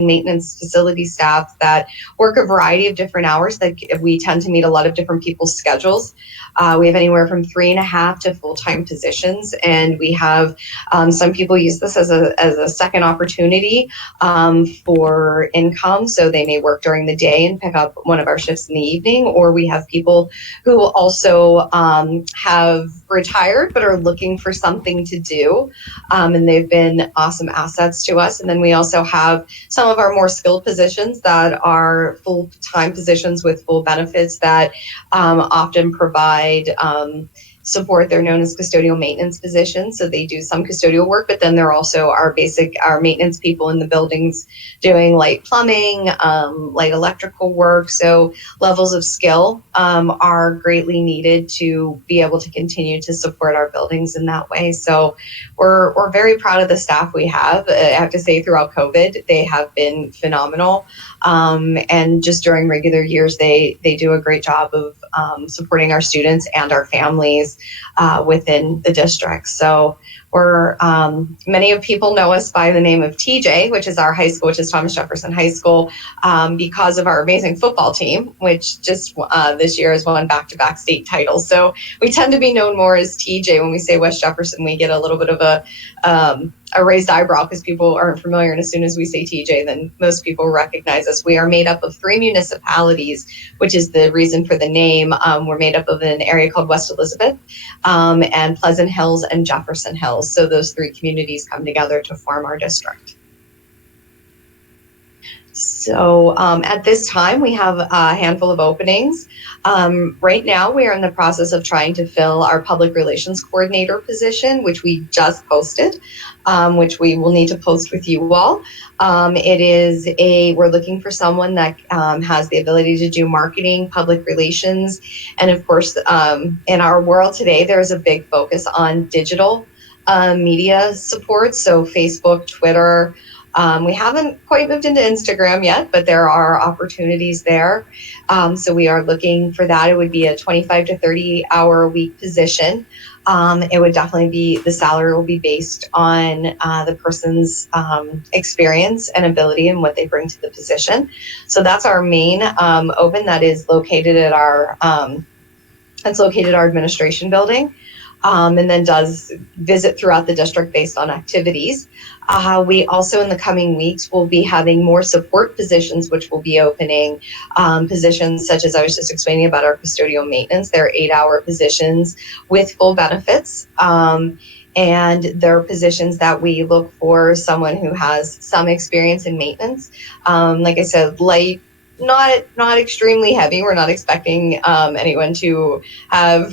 maintenance facility staff that work a variety of different hours. That we tend to meet a lot of different people's schedules. We have anywhere from 3.5 to full-time positions, and we have some people use this as a second opportunity for income. So they may work during the day and pick up one of our shifts in the evening, or we have people who also have retired but are looking for something to do, and they've been awesome assets to us. And then we also have some of our more skilled positions that are full-time positions with full benefits that often provide support. They're known as custodial maintenance positions. So they do some custodial work, but then they're also our maintenance people in the buildings doing light plumbing, light electrical work. So levels of skill are greatly needed to be able to continue to support our buildings in that way. So we're very proud of the staff we have. I have to say, throughout COVID, they have been phenomenal. And just during regular years, they do a great job of supporting our students and our families within the district. So we're many of people know us by the name of TJ, which is our high school, which is Thomas Jefferson High School, because of our amazing football team, which just this year has won back-to-back state titles. So we tend to be known more as TJ. When we say West Jefferson, we get a little bit of a raised eyebrow because people aren't familiar. And as soon as we say TJ, then most people recognize us. We are made up of 3 municipalities, which is the reason for the name. We're made up of an area called West Elizabeth, and Pleasant Hills and Jefferson Hills. So those 3 communities come together to form our district. So at this time, we have a handful of openings. Right now, we are in the process of trying to fill our public relations coordinator position, which we just posted, which we will need to post with you all. We're looking for someone that has the ability to do marketing, public relations, and of course, in our world today, there's a big focus on digital media support, so Facebook, Twitter. We haven't quite moved into Instagram yet, but there are opportunities there. So we are looking for that. It would be a 25 to 30 hour a week position. It would definitely be, the salary will be based on the person's experience and ability and what they bring to the position. So that's our main open that is located at our administration building. And then does visit throughout the district based on activities. We also, in the coming weeks, will be having more support positions, which will be opening positions such as I was just explaining about our custodial maintenance. They're 8-hour positions with full benefits. And they're positions that we look for someone who has some experience in maintenance. Like I said, light, not extremely heavy. We're not expecting anyone to have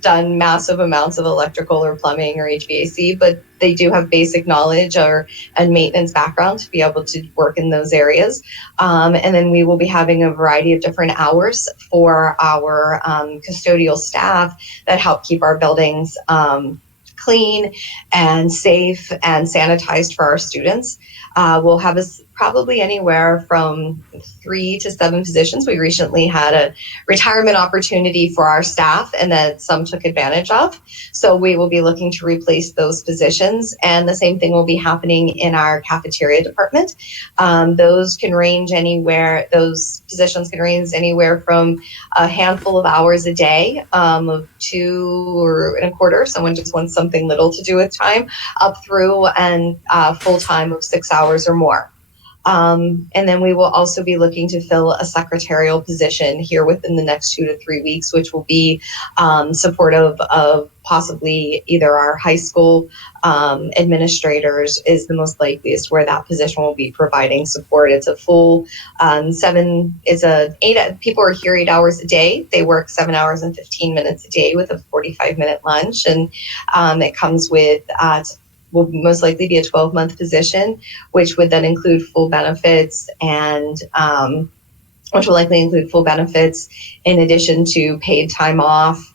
done massive amounts of electrical or plumbing or HVAC, but they do have basic knowledge and maintenance background to be able to work in those areas. And then we will be having a variety of different hours for our custodial staff that help keep our buildings clean and safe and sanitized for our students. We'll have probably anywhere from 3 to 7 positions. We recently had a retirement opportunity for our staff and that some took advantage of. So we will be looking to replace those positions. And the same thing will be happening in our cafeteria department. Those positions can range anywhere from a handful of hours a day, of 2 1/4. Someone just wants something little to do with time, up through and full time of 6 hours or more. And then we will also be looking to fill a secretarial position here within the next 2 to 3 weeks, which will be supportive of possibly either our high school administrators is the most likeliest where that position will be providing support. It's a full people are here 8 hours a day. They work 7 hours and 15 minutes a day with a 45-minute lunch. And it comes with will most likely be a 12-month position, which would then include full benefits which will likely include full benefits in addition to paid time off.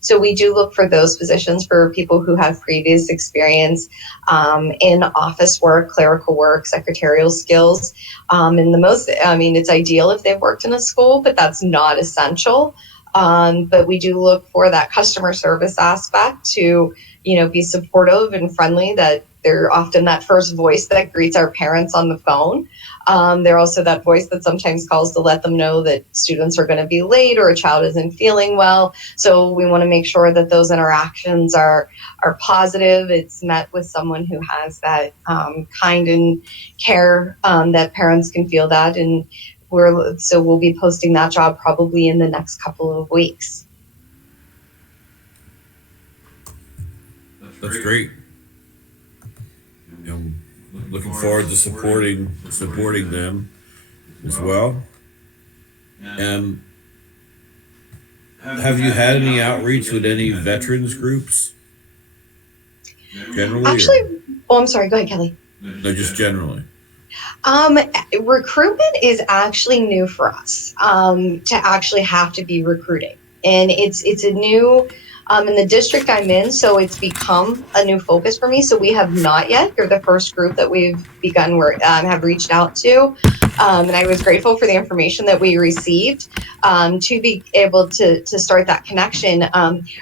So we do look for those positions for people who have previous experience in office work, clerical work, secretarial skills. And it's ideal if they've worked in a school, but that's not essential. But we do look for that customer service aspect to be supportive and friendly, that they're often that first voice that greets our parents on the phone. They're also that voice that sometimes calls to let them know that students are going to be late or a child isn't feeling well. So we want to make sure that those interactions are positive. It's met with someone who has that kind and care, that parents can feel that. And we'll be posting that job probably in the next couple of weeks. That's great. Looking forward to supporting them as well. And have you had any outreach with any veterans groups? Generally? Actually, I'm sorry, go ahead, Kelly. No, just generally. Recruitment is actually new for us, to actually have to be recruiting. And it's a new, in the district I'm in, so it's become a new focus for me. So we have not yet. You're the first group that we've begun, have reached out to. And I was grateful for the information that we received, to be able to start that connection.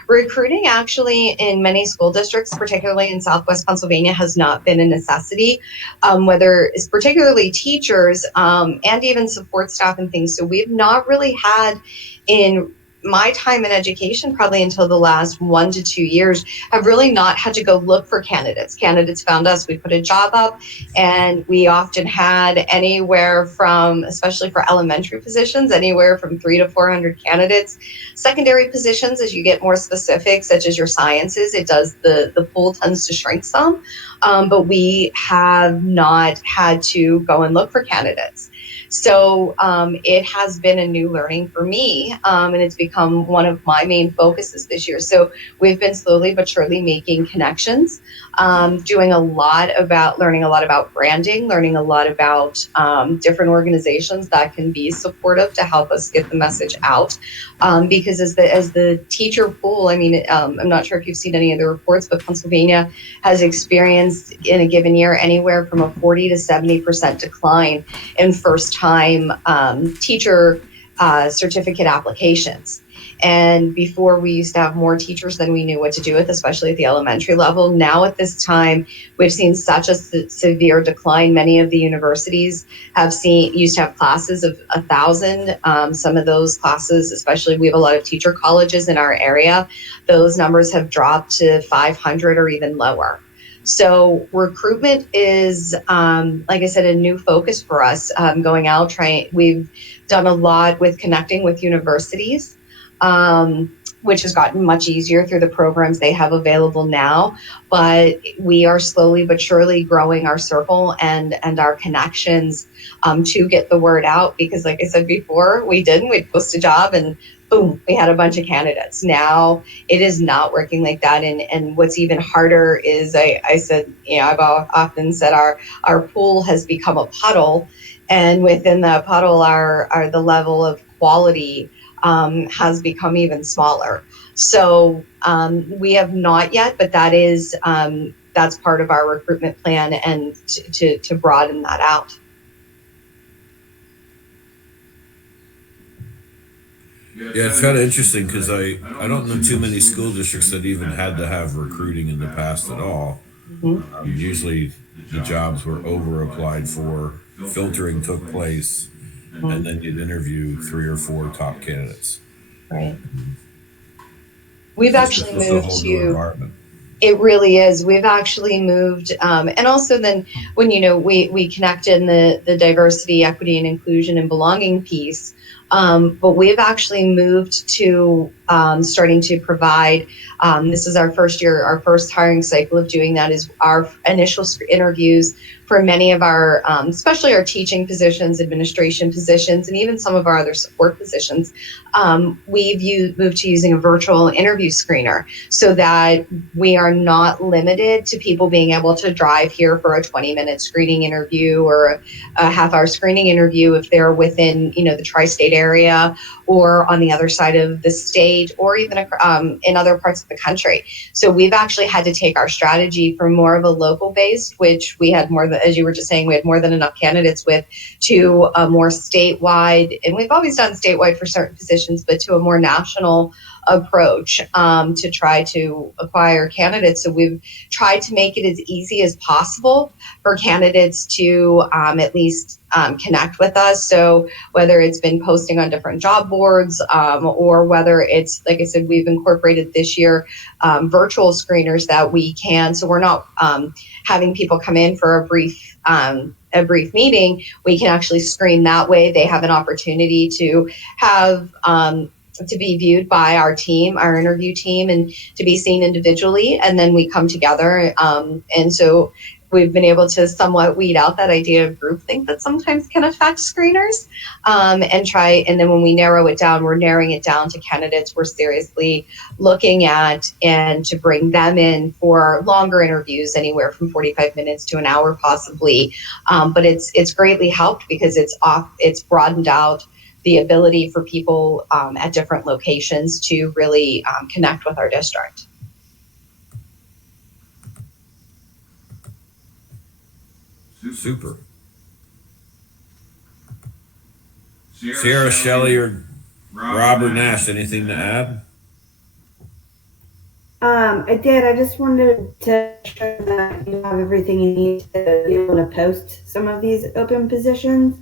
Recruiting actually in many school districts, particularly in Southwest Pennsylvania, has not been a necessity, whether it's particularly teachers, and even support staff and things. So we've not really had, in my time in education, probably until the last 1 to 2 years, have really not had to go look for candidates. Candidates found us. We put a job up, and we often had anywhere from, especially for elementary positions, anywhere from 300 to 400 candidates. Secondary positions, as you get more specific, such as your sciences, the pool tends to shrink some, but we have not had to go and look for candidates. So it has been a new learning for me, and it's become one of my main focuses this year. So we've been slowly but surely making connections, learning a lot about branding, learning a lot about different organizations that can be supportive to help us get the message out. Because as the teacher pool, I mean, I'm not sure if you've seen any of the reports, but Pennsylvania has experienced in a given year anywhere from a 40 to 70% decline in first-time teacher certificate applications. And before, we used to have more teachers than we knew what to do with, especially at the elementary level. Now at this time, we've seen such a severe decline. Many of the universities used to have classes of 1,000. Some of those classes, especially, we have a lot of teacher colleges in our area, those numbers have dropped to 500 or even lower. So recruitment is, like I said, a new focus for us, going out, we've done a lot with connecting with universities, which has gotten much easier through the programs they have available now. But we are slowly but surely growing our circle and our connections, to get the word out. Because like I said before, we'd post a job and boom, we had a bunch of candidates. Now it is not working like that. And what's even harder is, I said, I've often said our pool has become a puddle, and within that puddle, the level of quality has become even smaller. So we have not yet, but that's part of our recruitment plan, and to broaden that out. Yeah, it's kind of interesting because I don't know too many school districts that even had to have recruiting in the past at all. Mm-hmm. Usually the jobs were over applied for, filtering took place, and then you'd interview 3 or 4 top candidates. Right. We've actually moved to environment. It really is. We've actually moved, and also then when we connect in the diversity, equity, and inclusion and belonging piece. But we've actually moved to starting to provide, this is our first year, our first hiring cycle of doing that, is our initial interviews for many of our, especially our teaching positions, administration positions, and even some of our other support positions. We've moved to using a virtual interview screener, so that we are not limited to people being able to drive here for a 20-minute screening interview or a half-hour screening interview if they're within, the tri-state area or on the other side of the state, or even in other parts of the country. So we've actually had to take our strategy from more of a local based, which we had more than, as you were just saying, we had more than enough candidates with, to a more statewide, and we've always done statewide for certain positions, but to a more national approach to try to acquire candidates. So we've tried to make it as easy as possible for candidates to at least connect with us. So whether it's been posting on different job boards or whether it's, like I said, we've incorporated this year virtual screeners that we can. So we're not having people come in for a brief meeting. We can actually screen that way. They have an opportunity to have to be viewed by our team, our interview team, and to be seen individually. And then we come together. And so we've been able to somewhat weed out that idea of groupthink that sometimes can affect screeners, and then when we narrow it down, we're narrowing it down to candidates we're seriously looking at, and to bring them in for longer interviews, anywhere from 45 minutes to an hour possibly. But it's greatly helped because it's broadened out the ability for people at different locations to really connect with our district. Super. Sierra, Shelley, or Rob or Nash, anything to add? I did. I just wanted to show that you have everything you need to be able to post some of these open positions.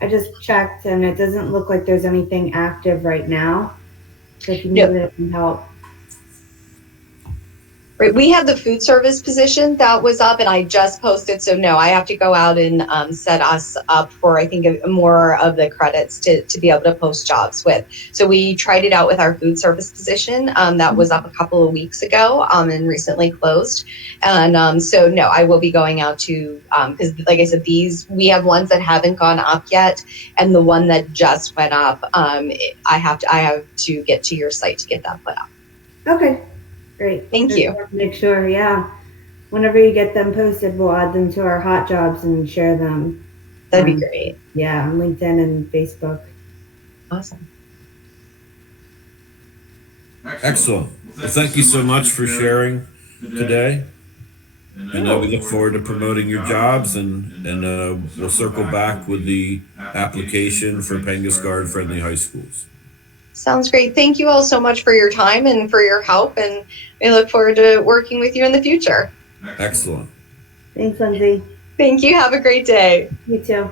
I just checked and it doesn't look like there's anything active right now. So if you need it, it can help. Right, we had the food service position that was up, and I just posted. So no, I have to go out and set us up for, I think, more of the credits to be able to post jobs with. So we tried it out with our food service position that was up a couple of weeks ago and recently closed. And so no, I will be going out to because, like I said, we have ones that haven't gone up yet, and the one that just went up, I have to get to your site to get that put up. Okay. Great. Thank you. Make sure, yeah. Whenever you get them posted, we'll add them to our hot jobs and share them. That'd be great. Yeah, on LinkedIn and Facebook. Awesome. Excellent. Well, thank you so much for sharing today. And we look forward to promoting your jobs, and we'll circle back with the application for Pengasquard friendly high schools. Sounds great. Thank you all so much for your time and for your help, and we look forward to working with you in the future. Excellent. Thanks, Lindsay. Thank you. Have a great day. You too.